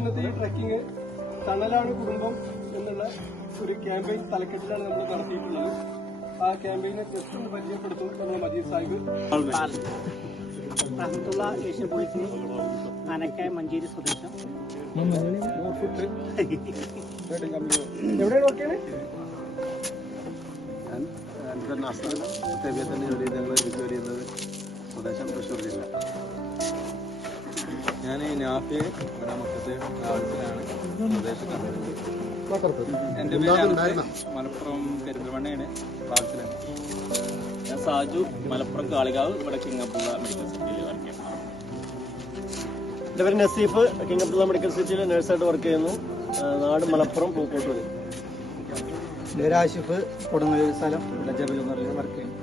ഇന്നത്തെ ഈ ട്രക്കിംഗ് തണലാണ് കുടുംബം എന്നുള്ള ഒരു ക്യാമ്പയിൻ തലക്കെട്ടിലാണ് നമ്മൾ നടത്തിയിട്ടുള്ളത്. ആ ക്യാമ്പയിനെ ജസ്റ്റ് ഒന്ന് പരിചയപ്പെടുത്തും നമ്മുടെ മജീദ് സാഹിബ്. റഹ്മത്തുള്ള ഏഷ്യൻ പോലീസിന് ആനക്കായ മഞ്ചേരി സ്വദേശം. എവിടെയാണ് വർക്ക് ചെയ്യുന്നത്? ജോലി ചെയ്യുന്നത് സ്വദേശം തൃശ്ശൂർ ജില്ല. ഞാൻ നാഫിയെ ഇവിടെ മൊത്തത്തിൽ ട്രാവൽസിലാണ് സ്വദേശത്താണ്. എൻ്റെ പേര് മലപ്പുറം പെരിന്തൽമണ്ണയാണ്, ട്രാവൽസിലാണ്. ഞാൻ സാജു, മലപ്പുറം കാളികാവ്, ഇവിടെ കിങ് അബ്ദുള്ള മെഡിക്കൽ സിറ്റിയിൽ വർക്ക് ചെയ്യുന്നു. എൻ്റെ പേര് നസീഫ്, കിങ് അബ്ദുള്ള മെഡിക്കൽ സിറ്റിയിൽ നഴ്സായിട്ട് വർക്ക് ചെയ്യുന്നു. നാട് മലപ്പുറം പൂക്കോട്ടൂർ. ആഷിഫ്, കൊടുങ്ങല്ലൂർ സ്ഥലം ജബലുമറിൽ വർക്ക് ചെയ്യുന്നു.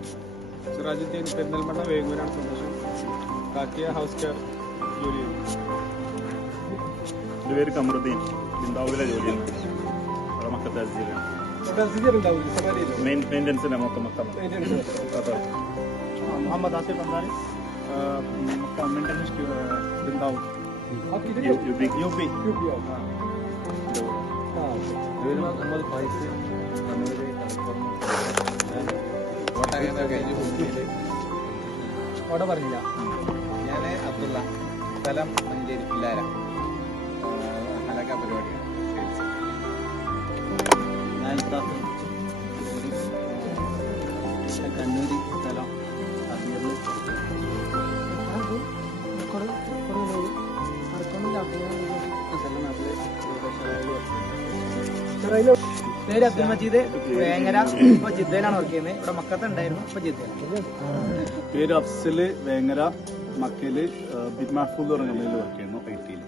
സിറാജുദ്ദീൻ, പെരിന്തൽമണ്ണ വേങ്ങൂരാണ് സ്വദേശം. കാക്കിയ ഹൗസ് കെയർ ജോലി ചെയ്യുന്നു. എൻ്റെ പേര് കമറുദ്ദീൻ, ജിന്ദാവിലെ ജോലി ചെയ്യുന്നു. അവിടെ മക്കത്തെ മെയിൻ്റെനൻസിൻ്റെ മൊത്തം മുഹമ്മദ് ആസിഫ് അന്താരി, മെയിൻ്റനൻസ് ബിന്ദാവ്, അവിടെ പറഞ്ഞില്ല. ഞാൻ അബ്ദുള്ള, സ്ഥലം മഞ്ചേരി പിള്ളാര, ഹലക പരിപാടിയാണ്. കണ്ണൂരി സ്ഥലം പേര് അബ്ദുൽ മജീദ്, വേങ്ങര. ഇപ്പൊ ജിദ്ദയിലാണ് വർക്ക് ചെയ്യുന്നത്. ഇവിടെ മക്കത്തുണ്ടായിരുന്നു, ഇപ്പൊ ജിദ്ദയിലാണ്. പേര് അഫ്സല്, വേങ്ങര, മക്കയില് ബിഗ് മാഫൂൽ എന്ന് പറഞ്ഞ കമ്പനിയിൽ വർക്ക് ചെയ്യുന്നു, ഐ.ടിയിൽ.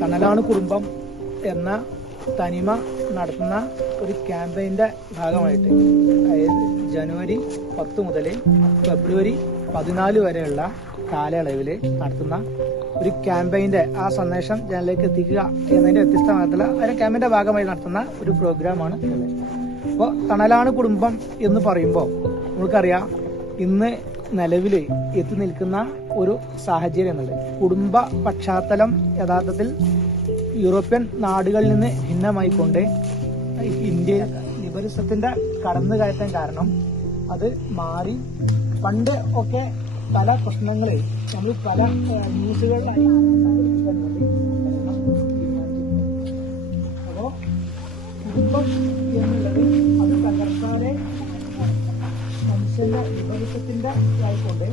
തണലാണ് കുടുംബം എന്ന തനിമ നടത്തുന്ന ഒരു ക്യാമ്പയിന്റെ ഭാഗമായിട്ട് ജനുവരി 10 മുതൽ ഫെബ്രുവരി 14 വരെയുള്ള കാലയളവിൽ നടത്തുന്ന ഒരു ക്യാമ്പയിന്റെ ആ സന്ദേശം ജനങ്ങളിലേക്ക് എത്തിക്കുക എന്നതിന്റെ വ്യത്യസ്തമായിട്ടുള്ള ഒരു ക്യാമ്പയിന്റെ ഭാഗമായി നടത്തുന്ന ഒരു പ്രോഗ്രാമാണ്. അപ്പോൾ തണലാണ് കുടുംബം എന്ന് പറയുമ്പോൾ നമുക്കറിയാം, ഇന്ന് നിലവിൽ എത്തി നിൽക്കുന്ന ഒരു സാഹചര്യം എന്നുള്ളത് കുടുംബ പശ്ചാത്തലം യഥാർത്ഥത്തിൽ യൂറോപ്യൻ നാടുകളിൽ നിന്ന് ഭിന്നമായിക്കൊണ്ട് ഇന്ത്യ ലിബറലിസത്തിന്റെ കടന്നുകയറ്റം കാരണം അത് മാറി. പണ്ട് ഒക്കെ പല പ്രശ്നങ്ങൾ നമ്മൾ പല ന്യൂസുകളിലായി. അപ്പോ കുടുംബം എന്നുള്ളത് അത് തകർക്കാതെ മനുഷ്യന്റെ ലിബറലിസത്തിന്റെ ആയിക്കൊണ്ട്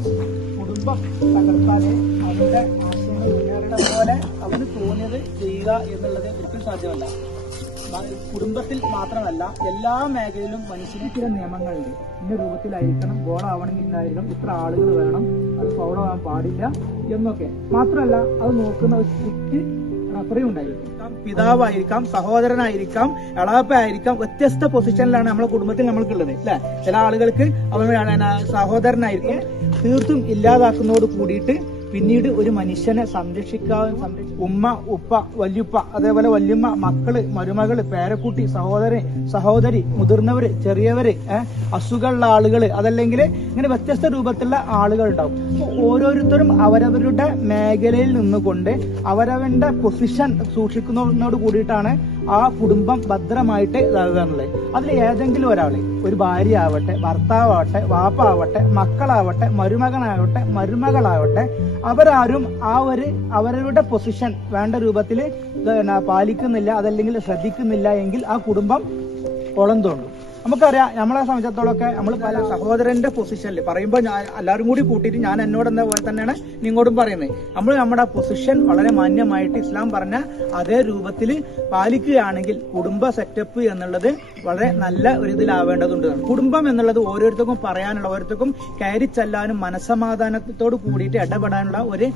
കുടുംബം തകർക്കാതെ അവരുടെ ആശയങ്ങൾ മുന്നേറുന്ന പോലെ അവന് തോന്നിയത് ചെയ്യുക എന്നുള്ളത് ഒരിക്കലും സാധ്യമല്ല. കുടുംബത്തിൽ മാത്രമല്ല, എല്ലാ മേഖലയിലും മനുഷ്യന് ചില നിയമങ്ങളുണ്ട്. ഇന്ന രൂപത്തിലായിരിക്കണം, ഗോളാവണമെങ്കിൽ ഇന്നായിരിക്കണം, ഇത്ര ആളുകൾ വേണം, അത് ഫൗളാവാൻ പാടില്ല എന്നൊക്കെ. മാത്രമല്ല, അത് നോക്കുന്ന ഒരു സ്ട്രിക്റ്റ് റഫറി ഉണ്ടായിരിക്കും. പിതാവായിരിക്കാം, സഹോദരനായിരിക്കാം, എളാപ്പയായിരിക്കാം. വ്യത്യസ്ത പൊസിഷനിലാണ് നമ്മുടെ കുടുംബത്തിൽ നമ്മൾക്കുള്ളത്, അല്ലെ? ചില ആളുകൾക്ക് അവരുടെ സഹോദരനായിരിക്കും. തീർത്തും ഇല്ലാതാക്കുന്നതോട് കൂടിയിട്ട് പിന്നീട് ഒരു മനുഷ്യനെ സംരക്ഷിക്കാൻ ഉമ്മ, ഉപ്പ, വല്യുപ്പ, അതേപോലെ വല്യമ്മ, മക്കള്, മരുമകള്, പേരക്കുട്ടി, സഹോദരി, മുതിർന്നവര്, ചെറിയവര്, അസുഖമുള്ള ആളുകള്, അതല്ലെങ്കിൽ ഇങ്ങനെ വ്യത്യസ്ത രൂപത്തിലുള്ള ആളുകൾ ഉണ്ടാവും. ഓരോരുത്തരും അവരവരുടെ മേഖലയിൽ നിന്നുകൊണ്ട് അവരവന്റെ പൊസിഷൻ സൂക്ഷിക്കുന്നതിനോട് കൂടിയിട്ടാണ് ആ കുടുംബം ഭദ്രമായിട്ട് ഇതാകുന്നത്. അതിൽ ഏതെങ്കിലും ഒരാള്, ഒരു ഭാര്യ ആവട്ടെ, ഭർത്താവട്ടെ, വാപ്പാവട്ടെ, മക്കളാവട്ടെ, മരുമകനാവട്ടെ, മരുമകളാവട്ടെ, അവരാരും അവരുടെ പൊസിഷൻ വേണ്ട രൂപത്തിൽ പാലിക്കുന്നില്ല, അതല്ലെങ്കിൽ ശ്രദ്ധിക്കുന്നില്ല എങ്കിൽ ആ കുടുംബം ഓളം തോന്നും. നമുക്കറിയാം, നമ്മളെ സംബന്ധിച്ചിടത്തോളമൊക്കെ നമ്മൾ പല സഹോദരന്റെ പൊസിഷനിൽ പറയുമ്പോൾ ഞാൻ എല്ലാവരും കൂടി കൂട്ടിയിട്ട് ഞാൻ എന്നോട് എന്ന പോലെ തന്നെയാണ് നിങ്ങളോടും പറയുന്നത്. നമ്മൾ നമ്മുടെ പൊസിഷൻ വളരെ മാന്യമായിട്ട് ഇസ്ലാം പറഞ്ഞ അതേ രൂപത്തിൽ പാലിക്കുകയാണെങ്കിൽ കുടുംബ സെറ്റപ്പ് എന്നുള്ളത് വളരെ നല്ല ഒരു ഇതിലാവേണ്ടതുണ്ട്. കുടുംബം എന്നുള്ളത് ഓരോരുത്തർക്കും പറയാനുള്ള, ഓരോരുത്തർക്കും കയറി ചെല്ലാനും മനസ്സമാധാനത്തോട് കൂടിയിട്ട് ഇടപെടാനുള്ള ഒരു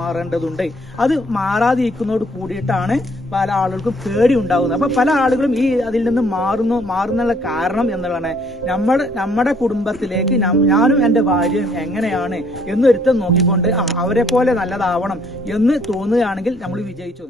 മാറേണ്ടതുണ്ട്. അത് മാറാതിരിക്കുന്നതോട് കൂടിയിട്ടാണ് പല ആളുകൾക്കും പേടി ഉണ്ടാകുന്നത്. അപ്പൊ പല ആളുകളും ഈ അതിൽ നിന്ന് മാറുന്നുള്ള കാരണം എന്നുള്ളതാണ് നമ്മുടെ കുടുംബത്തിലേക്ക് ഞാനും എന്റെ ഭാര്യയും എങ്ങനെയാണ് എന്നൊരുത്തം നോക്കിക്കൊണ്ട് അവരെ പോലെ നല്ലതാവണം എന്ന് തോന്നുകയാണെങ്കിൽ നമ്മൾ വിജയിച്ചു.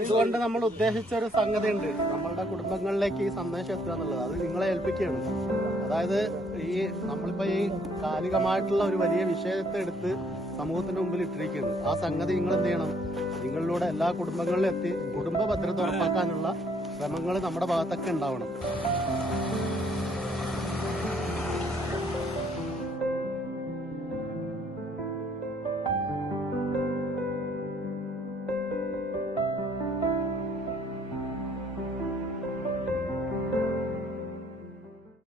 ഇതുകൊണ്ട് നമ്മൾ ഉദ്ദേശിച്ച ഒരു സംഗതി ഉണ്ട്. നമ്മളുടെ കുടുംബങ്ങളിലേക്ക് ഈ സന്ദേശം എത്തുക എന്നുള്ളത് അത് നിങ്ങളെ ഏൽപ്പിക്കുകയാണ്. അതായത് നമ്മളിപ്പോ ഈ കാലികമായിട്ടുള്ള ഒരു വലിയ വിഷയത്തെ എടുത്ത് സമൂഹത്തിന്റെ മുമ്പിൽ ഇട്ടിരിക്കുകയാണ്. ആ സംഗതി നിങ്ങൾ എന്ത് ചെയ്യണം? നിങ്ങളിലൂടെ എല്ലാ കുടുംബങ്ങളിലും എത്തി കുടുംബ ഭദ്രത ഉറപ്പാക്കാനുള്ള ശ്രമങ്ങൾ നമ്മുടെ ഭാഗത്തൊക്കെ ഉണ്ടാവണം.